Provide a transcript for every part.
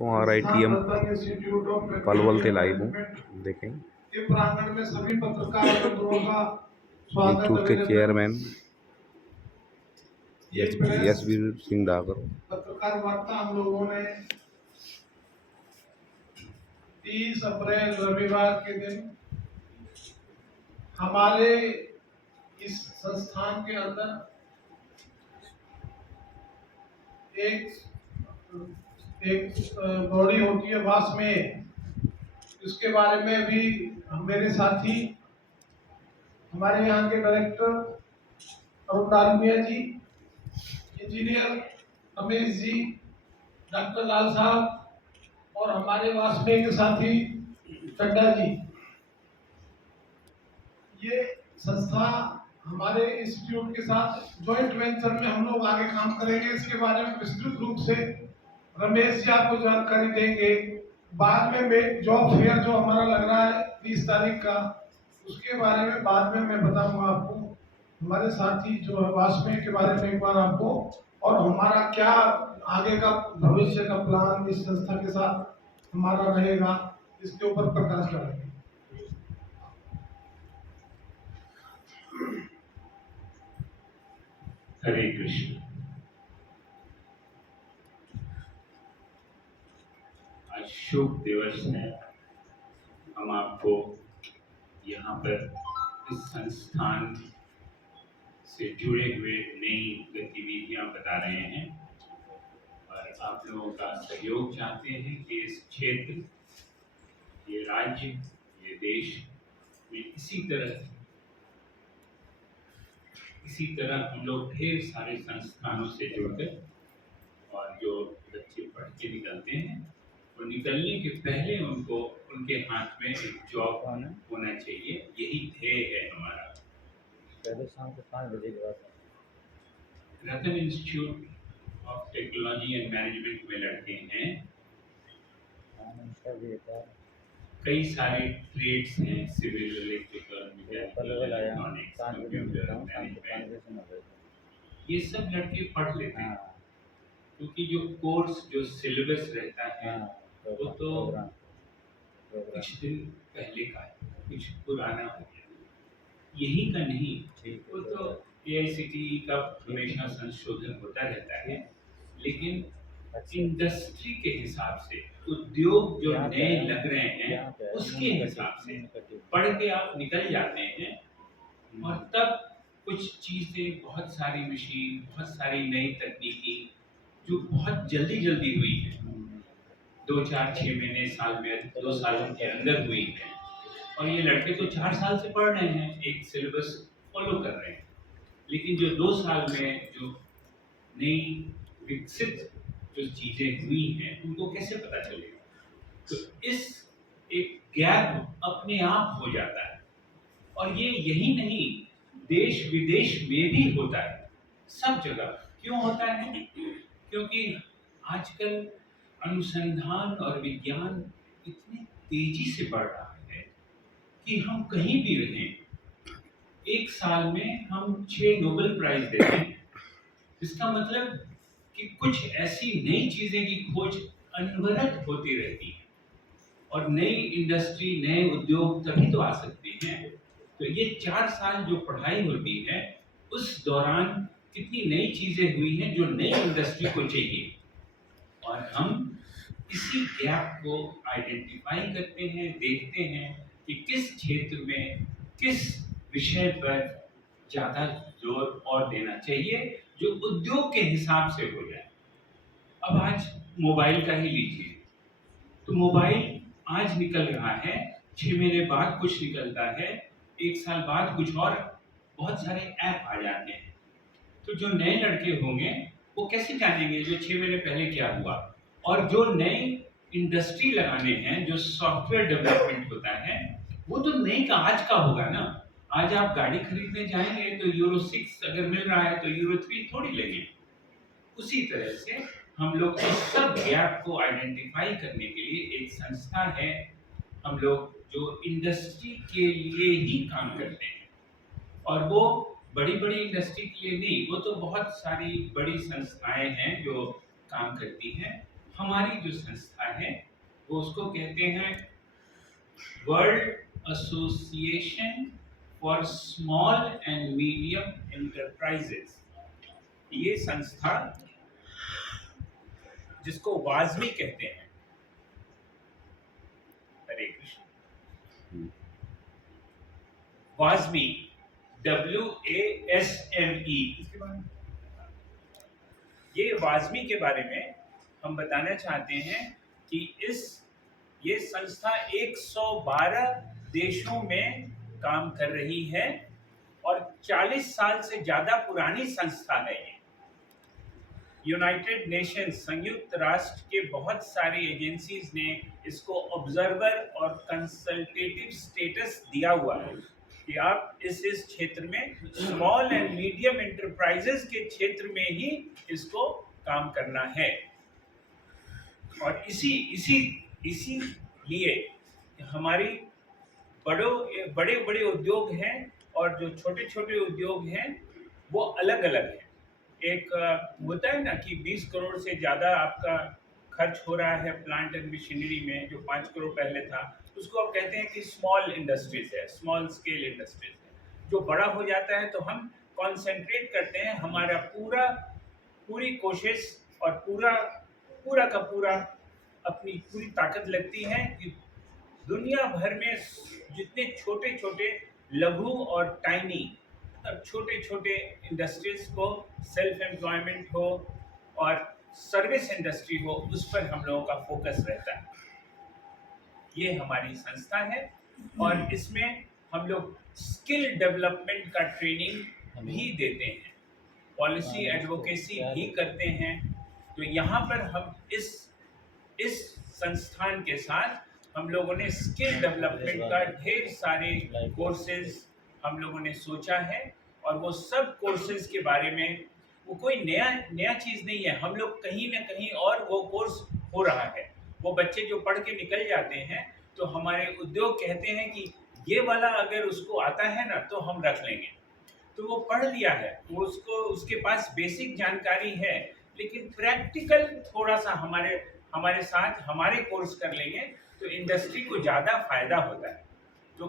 RITM Palwal से live हूँ, देखें। के प्रांगण में सभी पत्रकार बंधुओं का स्वागत इंस्टीट्यूट के चेयरमैन है। यशवीर सिंह डागर। पत्रकार वार्ता हम लोगों ने 30 अप्रैल रविवार के दिन हमारे इस संस्थान के अंदर एक बॉडी होती है वास में, इसके बारे में भी मेरे साथी हमारे यहाँ के डायरेक्टर अरुण डालमिया जी, इंजीनियर रमेश जी, डॉक्टर लाल साहब और हमारे वासमेय के साथी चड्डा जी। ये संस्था हमारे इंस्टीट्यूट के साथ जॉइंट वेंचर में हम लोग आगे काम करेंगे। इसके बारे में विस्तृत रूप से रमेश जी आपको जानकारी देंगे। बाद में जॉब फेयर जो हमारा लग रहा है 30 तारीख का, उसके बारे में बाद में मैं बताऊंगा आपको। हमारे साथी जो है वासमेय के बारे में एक बार आपको, और हमारा क्या आगे का भविष्य का प्लान इस संस्था के साथ हमारा रहेगा, इसके ऊपर प्रकाश डालेंगे। हरे कृष्ण। आज शुभ दिवस है। हम आपको यहाँ पर इस संस्थान से जुड़े हुए नई गतिविधियाँ बता रहे हैं और आप लोगों का सहयोग चाहते हैं कि इस क्षेत्र, ये राज्य, ये देश में इसी तरह हम लोग ढेर सारे संस्थानों से जुड़कर, और जो बच्चे पढ़ के निकलते हैं और निकलने के पहले उनको उनके हाथ में एक जॉब होना चाहिए, यही ध्येय है हमारा। पहले शाम को 5 बजे के बाद Ratan institute of technology and management में लड़के हैं। कई सारे ट्रेड्स हैं, civil, electrical, mechanical, electronics, computer, management, ये सब लड़के पढ़ लेते हैं। क्योंकि जो कोर्स, जो सिलेबस रहता है वो तो कुछ दिन पहले का है, कुछ पुराना हो गया, यही का नहीं। वो तो AICTE का हमेशा संशोधन होता रहता है, लेकिन इंडस्ट्री के हिसाब से, उद्योग जो नए लग रहे हैं उसके हिसाब से पढ़ के आप निकल जाते हैं। और तब कुछ चीज़ें, बहुत सारी मशीन, बहुत सारी नई तकनीकी जो बहुत जल्दी हुई है, 2, 4, 6 महीने, साल में, 2 सालों के अंदर हुई है। और ये लड़के तो 4 साल से पढ़ रहे हैं, एक सिलेबस फॉलो कर रहे हैं, लेकिन जो 2 साल में जो नई विकसित जो चीजें हुई हैं उनको कैसे पता चलेगा? तो इस एक गैप अपने आप हो जाता है। और ये यही नहीं, देश विदेश में भी होता है, सब जगह। क्यों होता है? क्योंकि आजकल अनुसंधान और विज्ञान इतनी तेजी से बढ़ रहा है कि हम कहीं भी रहें, एक साल में हम 6 नोबेल प्राइज देते हैं। इसका मतलब कि कुछ ऐसी नई चीजें की खोज अनवरत होती रहती है, और नई इंडस्ट्री, नए उद्योग तभी तो आ सकते हैं। तो ये 4 साल जो पढ़ाई होती है, उस दौरान कितनी नई चीजें हुई हैं जो नई इंडस्ट्री को चाहिए, और हम इसी गैप को आइडेंटिफाई करते हैं, देखते हैं कि किस क्षेत्र में, किस विषय पर ज़्यादा जोर और देना चाहिए जो उद्योग के हिसाब से हो जाए। अब आज मोबाइल का ही लीजिए, तो मोबाइल आज निकल रहा है, 6 महीने बाद कुछ निकलता है, 1 साल बाद कुछ और, बहुत सारे ऐप आ जाते हैं। तो जो नए लड़के होंगे वो कैसे जानेंगे जो 6 महीने पहले क्या हुआ? और जो नई इंडस्ट्री लगाने हैं, जो सॉफ्टवेयर डेवलपमेंट होता है, वो तो नई का आज का होगा ना। आज आप गाड़ी खरीदने जाएंगे तो यूरो 6 अगर मिल रहा है तो यूरो 3 थोड़ी लेंगे। उसी तरह से हम लोग इस सब गैप को आइडेंटिफाई करने के लिए एक संस्था है, हम लोग जो इंडस्ट्री के लिए ही काम करते हैं। और वो बड़ी इंडस्ट्री के लिए नहीं, वो तो बहुत सारी बड़ी संस्थाएं हैं जो काम करती हैं। हमारी जो संस्था है वो उसको कहते हैं world association for small and medium enterprises. ये संस्था जिसको वाज़मी कहते हैं, हरे कृष्ण, वाज़मी, WASME। ये वाज़मी के बारे में हम बताना चाहते हैं कि ये संस्था 112 देशों में काम कर रही है और 40 साल से ज़्यादा पुरानी संस्था है ये। यूनाइटेड नेशंस, संयुक्त राष्ट्र के बहुत सारी एजेंसीज ने इसको ऑब्जर्वर और कंसल्टेटिव स्टेटस दिया हुआ है कि आप इस क्षेत्र में स्मॉल एंड मीडियम एंटरप्राइजेस के क्षेत्र में ही इसको काम करना है। और इसी लिए हमारी बड़े बड़े उद्योग हैं और जो छोटे छोटे उद्योग हैं वो अलग अलग हैं। एक होता है ना कि 20 करोड़ से ज़्यादा आपका खर्च हो रहा है प्लांट एंड मशीनरी में, जो 5 करोड़ पहले था, उसको आप कहते हैं कि स्मॉल इंडस्ट्रीज है, स्मॉल स्केल इंडस्ट्रीज है। जो बड़ा हो जाता है तो हम कॉन्सेंट्रेट करते हैं, हमारा पूरी कोशिश और पूरा का पूरा अपनी पूरी ताकत लगती है कि दुनिया भर में जितने छोटे छोटे लघु और टाइनी छोटे छोटे इंडस्ट्रीज को सेल्फ एम्प्लॉयमेंट हो और सर्विस इंडस्ट्री हो, उस पर हम लोगों का फोकस रहता है। ये हमारी संस्था है और इसमें हम लोग स्किल डेवलपमेंट का ट्रेनिंग भी देते हैं, पॉलिसी एडवोकेसी भी करते हैं। तो यहाँ पर हम इस संस्थान के साथ हम लोगों ने स्किल डेवलपमेंट का ढेर सारे कोर्सेज हम लोगों ने सोचा है और वो सब कोर्सेज के बारे में, वो कोई नया चीज़ नहीं है, हम लोग कहीं ना कहीं और वो कोर्स हो रहा है। वो बच्चे जो पढ़ के निकल जाते हैं तो हमारे उद्योग कहते हैं कि ये वाला अगर उसको आता है ना तो हम रख लेंगे। तो वो पढ़ लिया है, वो उसके पास बेसिक जानकारी है, लेकिन प्रैक्टिकल थोड़ा सा हमारे साथ हमारे कोर्स कर लेंगे तो इंडस्ट्री को ज़्यादा फायदा होता है। तो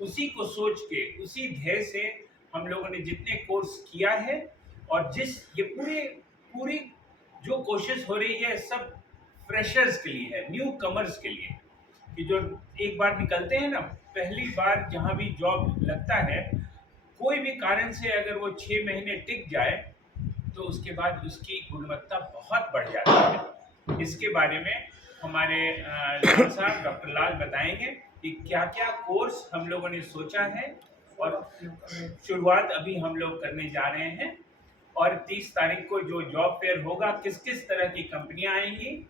उसी को सोच के, उसी ध्येय से हम लोगों ने जितने कोर्स किया है और ये पूरी जो कोशिश हो रही है सब फ्रेशर्स के लिए है, न्यू कमर्स के लिए, कि जो एक बार निकलते हैं ना, पहली बार जहाँ भी जॉब लगता है, कोई भी कारण से अगर वो 6 महीने टिक जाए तो उसके बाद उसकी गुणवत्ता बहुत बढ़ जाती है। इसके बारे में हमारे लाल साहब, डॉक्टर लाल बताएंगे कि क्या क्या कोर्स हम लोगों ने सोचा है और शुरुआत अभी हम लोग करने जा रहे हैं। और 30 तारीख को जो जॉब फेयर होगा, किस किस तरह की कंपनियां आएंगी,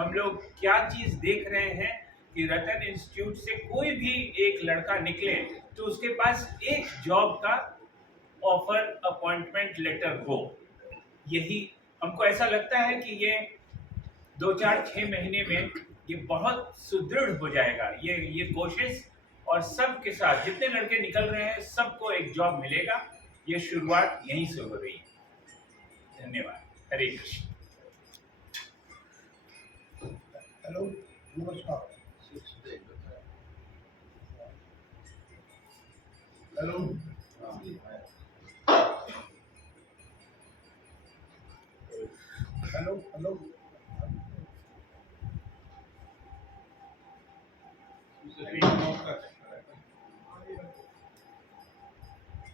हम लोग क्या चीज़ देख रहे हैं कि रतन इंस्टीट्यूट से कोई भी एक लड़का निकले तो उसके पास एक जॉब का ऑफर, अपॉइंटमेंट लेटर हो। यही हमको ऐसा लगता है कि ये 2-4-6 महीने में ये बहुत सुदृढ़ हो जाएगा ये कोशिश, और सबके साथ जितने लड़के निकल रहे हैं सबको एक जॉब मिलेगा। ये शुरुआत यहीं से हो रही है। धन्यवाद। हरे कृष्ण। हेलो, नमस्कार। हेलो, हेलो,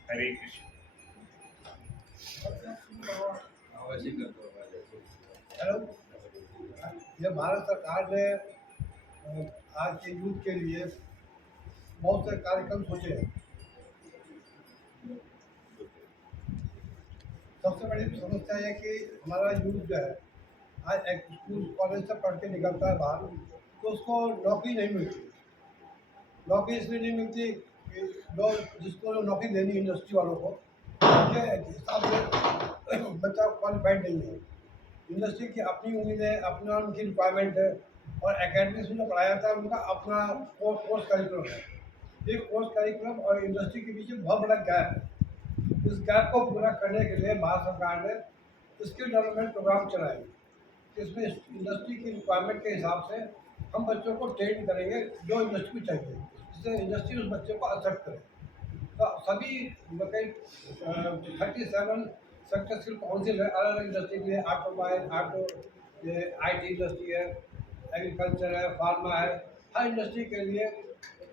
हरे कृष्ण। हेलो, ये भारत सरकार ने आज के यूथ के लिए बहुत से कार्यक्रम सोचे हैं। सबसे बड़ी समस्या है कि हमारा यूथ जो है आज एक स्कूल कॉलेज से पढ़ के निकलता है बाहर, तो उसको नौकरी नहीं मिलती। नौकरी इसलिए नहीं मिलती कि लोग जिसको नौकरी देनी इंडस्ट्री वालों को, उनके हिसाब से बच्चा क्वालिफाइड नहीं है। इंडस्ट्री की अपनी उम्मीद है, अपना उनकी रिक्वायरमेंट है, और एकेडमिक्स में जो पढ़ाया जाता है उनका अपना कोर्स करिकुलम है। ये कोर्स करिकुलम और इंडस्ट्री के बीच में बहुत बड़ा गैप है। इस गैप को पूरा करने के लिए भारत सरकार ने स्किल डेवलपमेंट प्रोग्राम चलाए। इसमें इंडस्ट्री की रिक्वायरमेंट के हिसाब से हम बच्चों को ट्रेन करेंगे जो इंडस्ट्री को चाहिए, जिससे इंडस्ट्री उस बच्चे को एक्सेप्ट करे। तो सभी 37 सेक्टर काउंसिल है अलग अलग इंडस्ट्री के लिए, ऑटोमोबाइल, IT इंडस्ट्री है, एग्रीकल्चर है, फार्मा है, हर इंडस्ट्री के लिए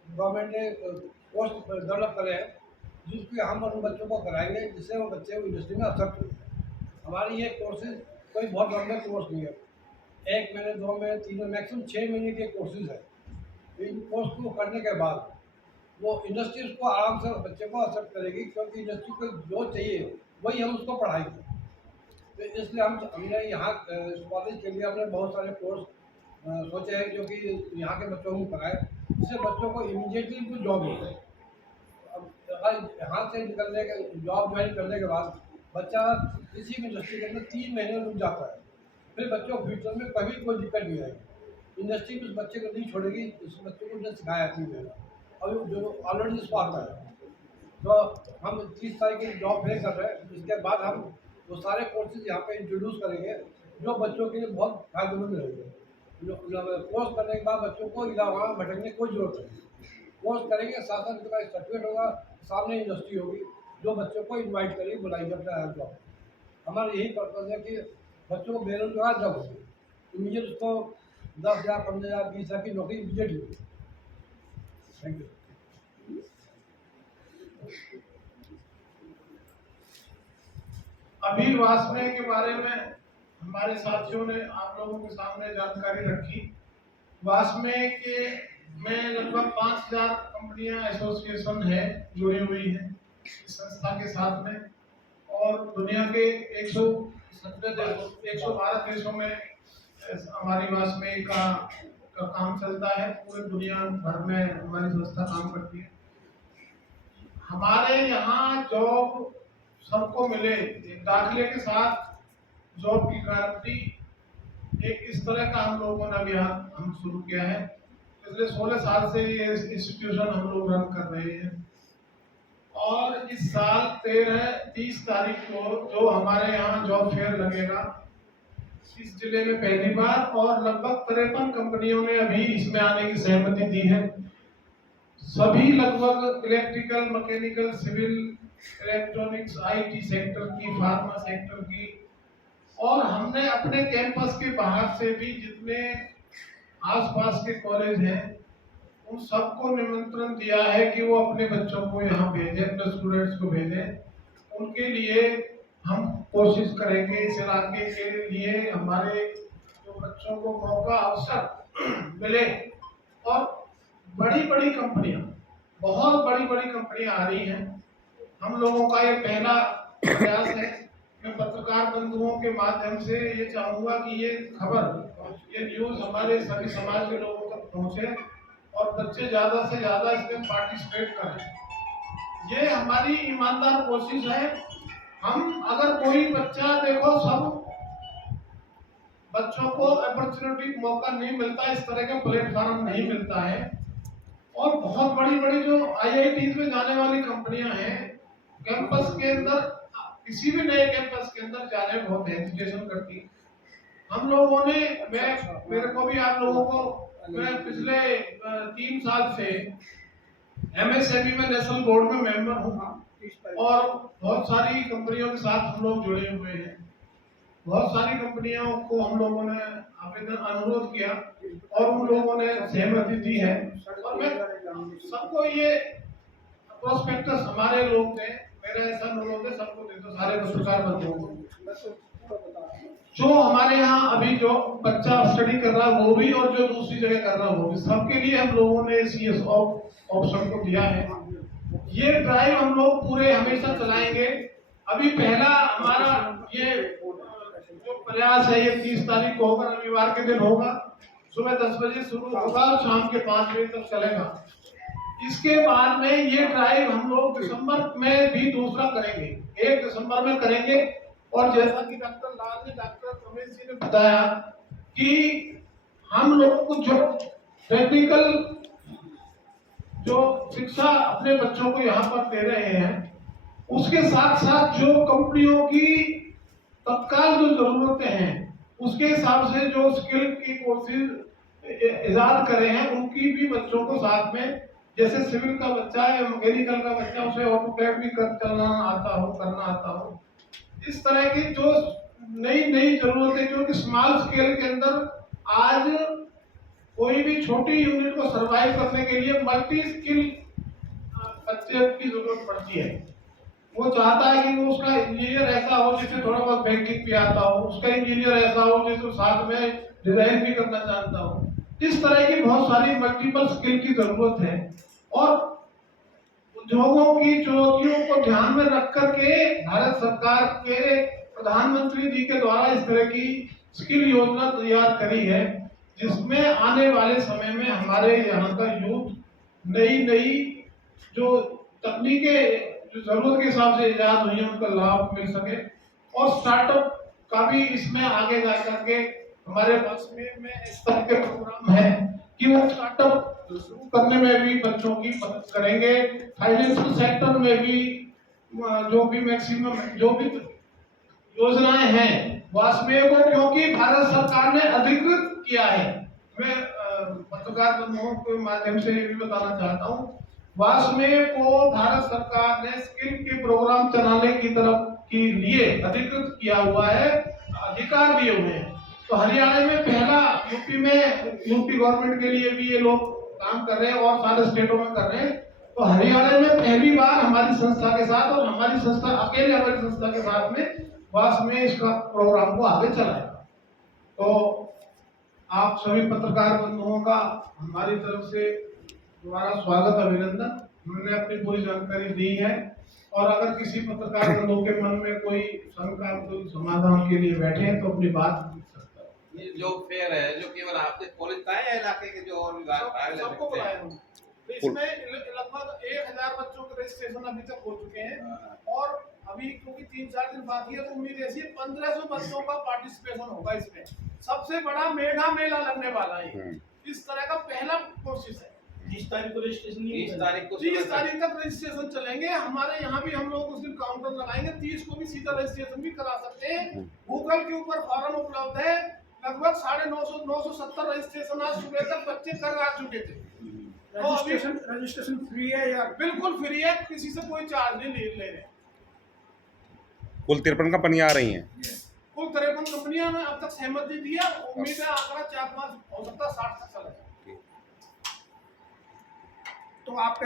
गवर्नमेंट ने कोर्स डेवलप करे हैं जिसके हम उन बच्चों को कराएंगे जिससे वो बच्चे इंडस्ट्री में एक्सेप्ट हो। हमारी ये कोर्सेज कोई बहुत लंबे कोर्स नहीं है, 1 महीने 2 महीने 3 महीने मैक्सिमम 6 महीने के कोर्सेज है। इन कोर्स को करने के बाद वो इंडस्ट्री उसको आराम से बच्चे को एक्सेप्ट करेगी, क्योंकि इंडस्ट्री को जो चाहिए वही हम उसको पढ़ाएंगे। तो इसलिए हमने यहाँ कॉलेज के लिए हमने बहुत सारे कोर्स सोचे हैं जो कि यहाँ के बच्चों को कराए, जिससे बच्चों को इमीडिएटली उनको जॉब मिल जाए। अब यहाँ से निकलने के जॉब ज्वाइन करने के बाद बच्चा किसी भी इंडस्ट्री के अंदर 3 महीने रुक जाता है, फिर बच्चों को फ्यूचर में कभी कोई दिक्कत नहीं आएगी। इंडस्ट्री उस बच्चे को नहीं छोड़ेगी, उस बच्चे को उन्हें सिखाया 3 महीना, और जो ऑलरेडी जिसको आता है। तो हम 30 तारीख की जॉब फेयर कर रहे हैं, इसके बाद हम वो सारे कोर्सेज यहाँ पे इंट्रोड्यूस करेंगे जो बच्चों के लिए बहुत फायदेमंद रहेंगे। कोर्स करने के बाद बच्चों को इलाहाबाद भटकने की कोई जरूरत नहीं। कोर्स करेंगे, साथ साथ उनका सर्टिफिकेट होगा, सामने इंडस्ट्री होगी जो बच्चों को इन्वाइट करेगी, बुलाएगी अपना जॉब। हमारा यही पर्पज़ है कि बच्चों को बेरोजगार जॉब होगी, इमीडिएट उसको 10,000 15,000 20,000 की नौकरी इमीडिएट होगी। Thank you. अभी वास्मे के बारे में हमारे साथियों ने आप लोगों के सामने जानकारी रखी। वास्मे के में लगभग 5,000 कंपनियां एसोसिएशन है जुड़ी हुई है इस संस्था के साथ में, और दुनिया के 112 देशों में हमारी वास्मे का काम चलता है। पूरे दुनिया भर में हमारी संस्था काम करती है। हमारे यहाँ जॉब सबको मिले, दाखिले के साथ जॉब की गारंटी, एक इस तरह का हम लोगों ने अभियान हम शुरू किया है। पिछले 16 साल से ये इंस्टीट्यूशन हम लोग रन कर रहे हैं, और इस साल 30 तारीख को जो हमारे यहाँ जॉब फेयर लगेगा इस जिले में पहली बार, और लगभग 53 कंपनियों ने अभी इसमें आने की सहमति दी है। सभी लगभग electrical, mechanical, civil, electronics, IT sector की, फार्मा सेक्टर की, और हमने अपने कैंपस के बाहर से भी जितने आसपास के कॉलेज हैं उन सबको निमंत्रण दिया है कि वो अपने बच्चों को यहाँ भेजें, अपने स्टूडेंट्स को भेजें। उनके लिए हम कोशिश करेंगे इस इलाके के लिए हमारे जो बच्चों को मौका, अवसर मिले। और बड़ी बड़ी कंपनियां, बहुत बड़ी बड़ी कंपनियां आ रही हैं। हम लोगों का ये पहला प्रयास है। मैं पत्रकार बंधुओं के माध्यम से ये चाहूंगा कि ये खबर, ये न्यूज हमारे सभी समाज के लोगों तक पहुंचे और बच्चे ज्यादा से ज्यादा इसमें पार्टिसिपेट करें। ये हमारी ईमानदार कोशिश है। हम अगर कोई बच्चा, देखो सब बच्चों को अपॉर्चुनिटी, मौका नहीं मिलता, इस तरह का प्लेटफॉर्म नहीं मिलता है। और बहुत बड़ी बड़ी जो IITs में जाने वाली कंपनियां हैं, कैंपस के अंदर, किसी भी नए कैंपस के अंदर जाने में बहुत हेजिटेशन करती। हम लोगों ने, मेरे को भी आप लोगों को, मैं पिछले 3 साल से MSME में नेशनल बोर्ड में मेंबर हूँ, और बहुत सारी कंपनियों के साथ हम लोग जुड़े हुए हैं। बहुत सारी कंपनियों को हम लोगों ने आवेदन, अनुरोध किया, और उन लोगों ने सहमति दी है। और मैं सबको ये प्रोस्पेक्टस हमारे लोग थे, मेरा ऐसा अनुरोध है सबको दे दो, सारे पत्रकार बंधुओं को। जो हमारे यहाँ अभी जो बच्चा स्टडी कर रहा है वो भी, और जो दूसरी जगह कर रहा है वो भी, सबके लिए हम लोगों ने CS ऑप्शन को दिया है। ये ड्राइव हम लोग पूरे हमेशा चलाएंगे। अभी पहला हमारा ये जो प्रयास है ये 30 तारीख को होगा, रविवार के दिन होगा। सुबह 10 बजे शुरू होगा और शाम के 5 बजे तक चलेगा। इसके बाद में ये ड्राइव हम लोग दिसंबर में भी दूसरा करेंगे, 1 दिसंबर में करेंगे। और जैसा कि डॉक्टर लाल ने, डॉक्टर रमेश जी ने बताया कि हम लोगों को जो टेक्निकल जो शिक्षा अपने बच्चों को यहाँ पर दे रहे हैं, उसके साथ साथ जो कंपनियों की तत्काल जो जरूरतें हैं उसके हिसाब से जो स्किल की कोर्सेज इजाद करे हैं उनकी भी बच्चों को साथ में, जैसे सिविल का बच्चा है, मैकेनिकल का बच्चा, उसे ऑटोकैड भी चलाना आता हो, करना आता हो, इस तरह की जो नई नई जरूरतें जो कि स्मॉल स्केल के अंदर आज कोई भी छोटी यूनिट को सरवाइव करने के लिए मल्टी स्किल बच्चे की जरूरत पड़ती है। वो चाहता है कि वो उसका इंजीनियर ऐसा हो जिसे थोड़ा बहुत बैंकिंग भी आता हो, उसका इंजीनियर ऐसा हो जिसे साथ में डिजाइन भी करना चाहता हो। इस तरह की बहुत सारी मल्टीपल स्किल की जरूरत है और उद्योगों की चुनौतियों को ध्यान में रख करके भारत सरकार के प्रधानमंत्री जी के द्वारा इस तरह की स्किल योजना तैयार करी है, जिसमें आने वाले समय में हमारे यहाँ का यूथ नई नई जो तकनीकें जो जरूरत के हिसाब से इजाद हुई है उनका लाभ मिल सके और स्टार्टअप का भी इसमें आगे जा करके हमारे पास में इस तरह के प्रोग्राम है कि वो स्टार्टअप शुरू करने में भी बच्चों की मदद करेंगे। फाइनेंशियल सेक्टर में भी जो भी मैक्सिमम जो भी योजनाएं हैं वास्मेय को, क्योंकि भारत सरकार ने अधिकृत किया है। मैं पत्रकार बंधुओं के माध्यम से ये भी बताना चाहता हूँ, वास्मेय को भारत सरकार ने स्किल के प्रोग्राम चलाने की तरफ के लिए अधिकृत किया हुआ है, अधिकार दिए हुए हैं। तो हरियाणा में पहला, यूपी में यूपी गवर्नमेंट के लिए भी ये लोग काम कर रहे हैं और सारे स्टेटों में कर रहे हैं। तो हरियाणा में पहली बार हमारी संस्था के साथ और हमारी संस्था अकेले हमारी संस्था के साथ में वास्मेय इसका प्रोग्राम को आगे चलाएगा। तो आप सभी पत्रकार बंधुओं का हमारी तरफ से दोबारा स्वागत, अभिनंदन। हमने अपनी पूरी जानकारी दी है और अगर किसी पत्रकार बंधु के मन में कोई शंका, कोई समाधान के लिए बैठे हैं तो अपनी बात पूछ सकता है। ये जो फेयर है जो केवल आपके कॉलेज का है या इलाके के जो और भाग ले सबको सकते बुलाया हैं? हूँ। तो इसमें लगभग 1000 बच्चों के रजिस्ट्रेशन अभी तक हो चुके हैं और अभी क्योंकि 3-4 दिन बाकी है तो उम्मीद ऐसी है 1500 बच्चों का पार्टिसिपेशन होगा इसमें। सबसे बड़ा मेगा मेला लगने वाला है, इस तरह का पहला कोशिश है। 30 तारीख को रजिस्ट्रेशन 30 तारीख तक रजिस्ट्रेशन चलेंगे। हमारे यहाँ भी हम लोग उस दिन काउंटर लगाएंगे, 30 को भी सीधा रजिस्ट्रेशन भी करा सकते हैं। गूगल के ऊपर फॉर्म उपलब्ध है, लगभग 970 रजिस्ट्रेशन आज सुबह तक बच्चे कर आ चुके थे। रजिस्ट्रेशन फ्री है या बिल्कुल फ्री है, किसी से कोई चार्ज नहीं ले रहे। कुल 53 कंपनियां आ रही हैं। कुल 53 कंपनियां ने अब तक सहमति दी है। उम्मीद है आंकड़ा 4-5 हो सकता है 60 तक चला जाए। तो आप